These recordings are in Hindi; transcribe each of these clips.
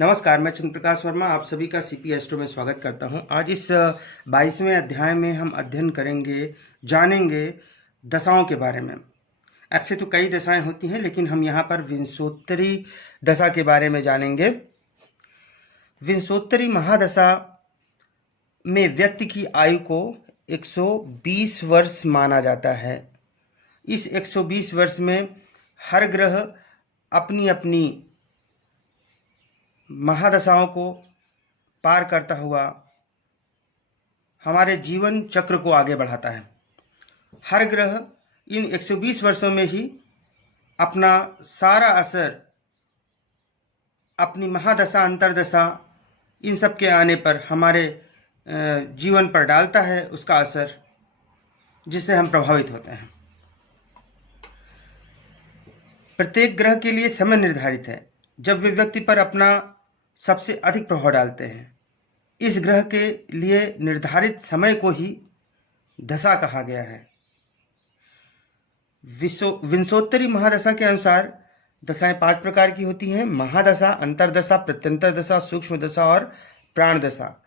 नमस्कार, मैं चंद्र प्रकाश वर्मा आप सभी का सीपी एस्ट्रो में स्वागत करता हूं। आज इस 22वें अध्याय में हम अध्ययन करेंगे, जानेंगे दशाओं के बारे में। ऐसे तो कई दशाएं होती हैं, लेकिन हम यहाँ पर विंशोत्तरी दशा के बारे में जानेंगे। विंशोत्तरी महादशा में व्यक्ति की आयु को 120 वर्ष माना जाता है। इस 120 वर्ष में हर ग्रह अपनी अपनी महादशाओं को पार करता हुआ हमारे जीवन चक्र को आगे बढ़ाता है। हर ग्रह इन 120 वर्षों में ही अपना सारा असर अपनी महादशा अंतर्दशा इन सब के आने पर हमारे जीवन पर डालता है, उसका असर, जिससे हम प्रभावित होते हैं। प्रत्येक ग्रह के लिए समय निर्धारित है जब वे व्यक्ति पर अपना सबसे अधिक प्रभाव डालते हैं। इस ग्रह के लिए निर्धारित समय को ही दशा कहा गया है। विंशोत्तरी महादशा के अनुसार दशाएं 5 प्रकार की होती हैं: महादशा, अंतर्दशा, प्रत्यंतर दशा, सूक्ष्म दशा और प्राण दशा।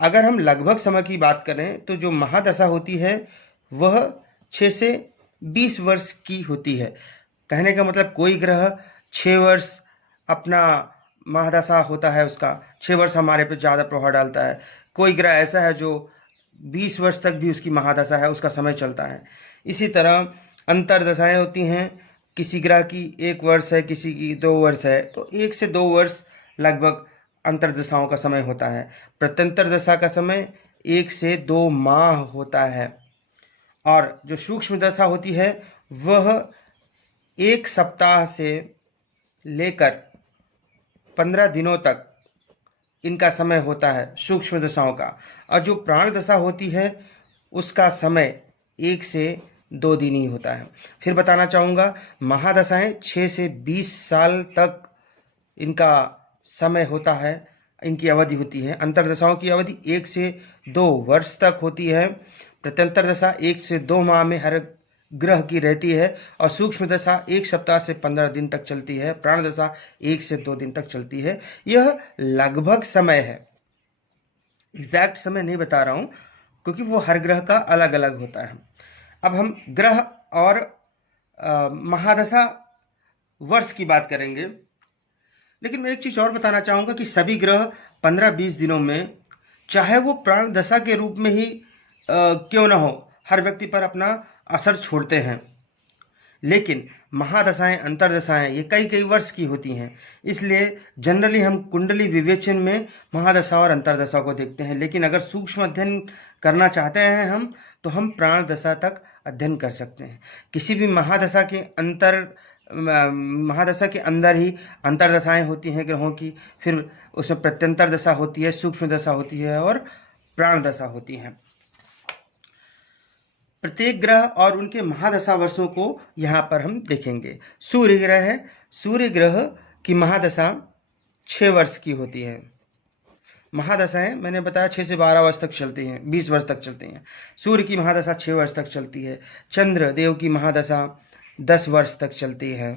अगर हम लगभग समय की बात करें तो जो महादशा होती है वह 6 से 20 वर्ष की होती है। कहने का मतलब कोई ग्रह 6 वर्ष अपना महादशा होता है, उसका 6 वर्ष हमारे पे ज़्यादा प्रभाव डालता है। कोई ग्रह ऐसा है जो 20 वर्ष तक भी उसकी महादशा है, उसका समय चलता है। इसी तरह अंतर्दशाएं होती हैं, किसी ग्रह की 1 वर्ष है, किसी की 2 वर्ष है, तो 1 से 2 वर्ष लगभग अंतर्दशाओं का समय होता है। प्रत्यंतर दशा का समय 1 से 2 माह होता है। और जो सूक्ष्म दशा होती है वह 1 सप्ताह से लेकर 15 दिनों तक इनका समय होता है, सूक्ष्म दशाओं का। और जो प्राण दशा होती है उसका समय 1 से 2 दिन ही होता है। फिर बताना चाहूँगा, महादशाएं 6 से 20 साल तक इनका समय होता है, इनकी अवधि होती है। अंतर्दशाओं की अवधि 1 से 2 वर्ष तक होती है। प्रत्यंतर दशा 1 से 2 माह में हर ग्रह की रहती है। और सूक्ष्म दशा 1 सप्ताह से 15 दिन तक चलती है। प्राण दशा 1 से 2 दिन तक चलती है। यह लगभग समय है, एग्जैक्ट समय नहीं बता रहा हूँ, क्योंकि वो हर ग्रह का अलग अलग होता है। अब हम ग्रह और महादशा वर्ष की बात करेंगे, लेकिन मैं एक चीज़ और बताना चाहूँगा कि सभी ग्रह 15-20 दिनों में, चाहे वो प्राण दशा के रूप में ही क्यों ना हो, हर व्यक्ति पर अपना असर छोड़ते हैं। लेकिन महादशाएं, अंतर्दशाएं ये कई कई वर्ष की होती हैं। इसलिए जनरली हम कुंडली विवेचन में महादशा और अंतर्दशा को देखते हैं। लेकिन अगर सूक्ष्म अध्ययन करना चाहते हैं हम, तो हम प्राण दशा तक अध्ययन कर सकते हैं। किसी भी महादशा के अंदर ही अंतर्दशाएं होती हैं ग्रहों की। फिर उसमें प्रत्यंतर दशा होती है, सूक्ष्म दशा होती है और प्राण दशा होती है। प्रत्येक ग्रह और उनके महादशा वर्षों को यहाँ पर हम देखेंगे। सूर्य ग्रह है, सूर्य ग्रह की महादशा 6 वर्ष की होती है। महादशाएं मैंने बताया 6 से 12 वर्ष तक चलती हैं, 20 वर्ष तक चलती हैं। सूर्य की महादशा 6 वर्ष तक चलती है। चंद्र देव की महादशा 10 वर्ष तक चलती है।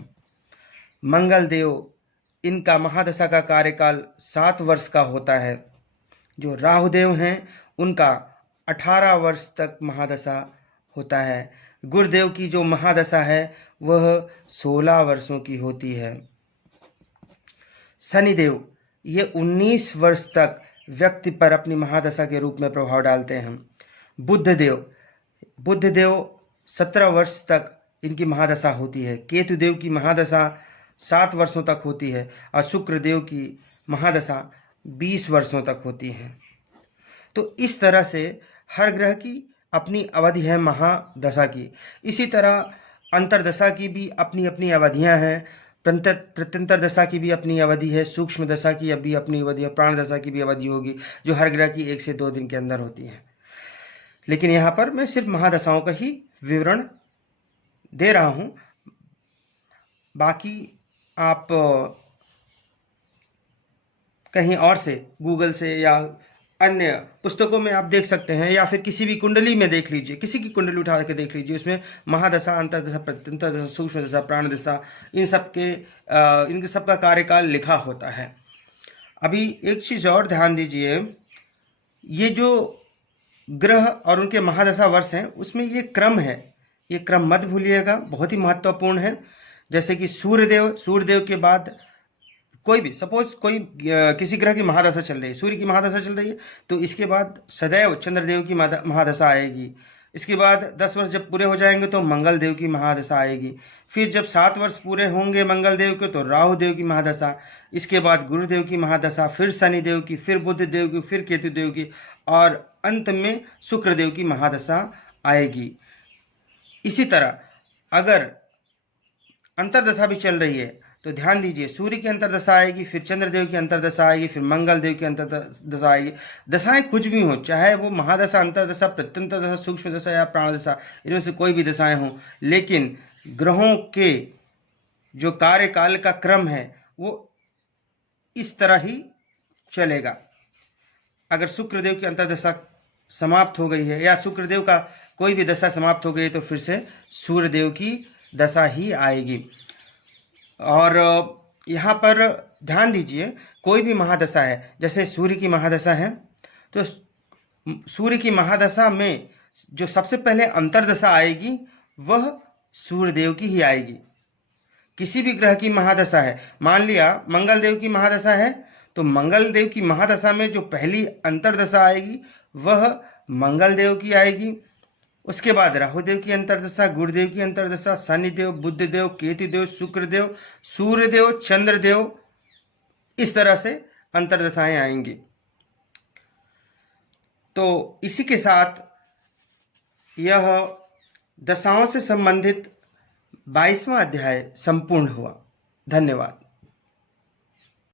मंगल देव, इनका महादशा का कार्यकाल 7 वर्ष का होता है। जो राहु देव हैं उनका 18 वर्ष तक महादशा होता है। गुरुदेव की जो महादशा है वह 16 वर्षों की होती है। शनिदेव ये 19 वर्ष तक व्यक्ति पर अपनी महादशा के रूप में प्रभाव डालते हैं। बुधदेव 17 वर्ष तक इनकी महादशा होती है। केतुदेव की महादशा 7 वर्षों तक होती है। और शुक्रदेव की महादशा 20 वर्षों तक होती है। तो इस तरह से हर ग्रह की अपनी अवधि है महादशा की। इसी तरह अंतर्दशा की भी अपनी अपनी अवधियां हैं। प्रत्यंतर दशा की भी अपनी अवधि है, सूक्ष्म दशा की भी अपनी अवधि है, प्राण दशा की भी अवधि होगी, जो हर ग्रह की 1 से 2 दिन के अंदर होती है। लेकिन यहाँ पर मैं सिर्फ महादशाओं का ही विवरण दे रहा हूँ। बाकी आप कहीं और से, गूगल से या अन्य पुस्तकों में आप देख सकते हैं, या फिर किसी भी कुंडली में देख लीजिए, किसी की कुंडली उठा के देख लीजिए। उसमें महादशा, अंतर्दशा, प्रत्यंतर दशा, सूक्ष्म दशा, प्राण दशा, इन सब का कार्यकाल लिखा होता है। अभी एक चीज़ और ध्यान दीजिए, ये जो ग्रह और उनके महादशा वर्ष हैं उसमें ये क्रम है, ये क्रम मत भूलिएगा, बहुत ही महत्वपूर्ण है। जैसे कि सूर्यदेव के बाद कोई भी, सपोज कोई किसी ग्रह की महादशा चल रही है, सूर्य की महादशा चल रही है, तो इसके बाद सदैव चंद्रदेव की महादशा आएगी। इसके बाद 10 वर्ष जब पूरे हो जाएंगे तो मंगल देव की महादशा आएगी। फिर जब 7 वर्ष पूरे होंगे मंगल देव के तो राहु देव की महादशा। इसके बाद गुरुदेव की महादशा, फिर शनि देव की, फिर बुध देव की, फिर केतु देव की, और अंत में शुक्र देव की महादशा आएगी। इसी तरह अगर अंतरदशा भी चल रही है तो ध्यान दीजिए, सूर्य की अंतरदशा आएगी, फिर चंद्रदेव की अंतरदशा आएगी, फिर मंगल देव की अंतरदशा आएगी। दशाएं कुछ भी हों, चाहे वो महादशा, अंतरदशा, प्रत्यंतर दशा, सूक्ष्म दशा या प्राण दशा, इनमें से कोई भी दशाएं हों, लेकिन ग्रहों के जो कार्यकाल का क्रम है वो इस तरह ही चलेगा। अगर शुक्रदेव की अंतरदशा समाप्त हो गई है या शुक्रदेव का कोई भी दशा समाप्त हो गई तो फिर से सूर्यदेव की दशा ही आएगी। और यहाँ पर ध्यान दीजिए, कोई भी महादशा है, जैसे सूर्य की महादशा है तो सूर्य की महादशा में जो सबसे पहले अंतरदशा आएगी वह सूर्यदेव की ही आएगी। किसी भी ग्रह की महादशा है, मान लिया मंगल देव की महादशा है तो मंगल देव की महादशा में जो पहली अंतरदशा आएगी वह मंगल देव की आएगी। उसके बाद राहुदेव की अंतरदशा, गुरुदेव की अंतरदशा, शनिदेव, बुधदेव, केतुदेव, शुक्रदेव, सूर्यदेव, चंद्रदेव, इस तरह से अंतरदशाएं आएंगी। तो इसी के साथ यह दशाओं से संबंधित 22वां अध्याय संपूर्ण हुआ। धन्यवाद।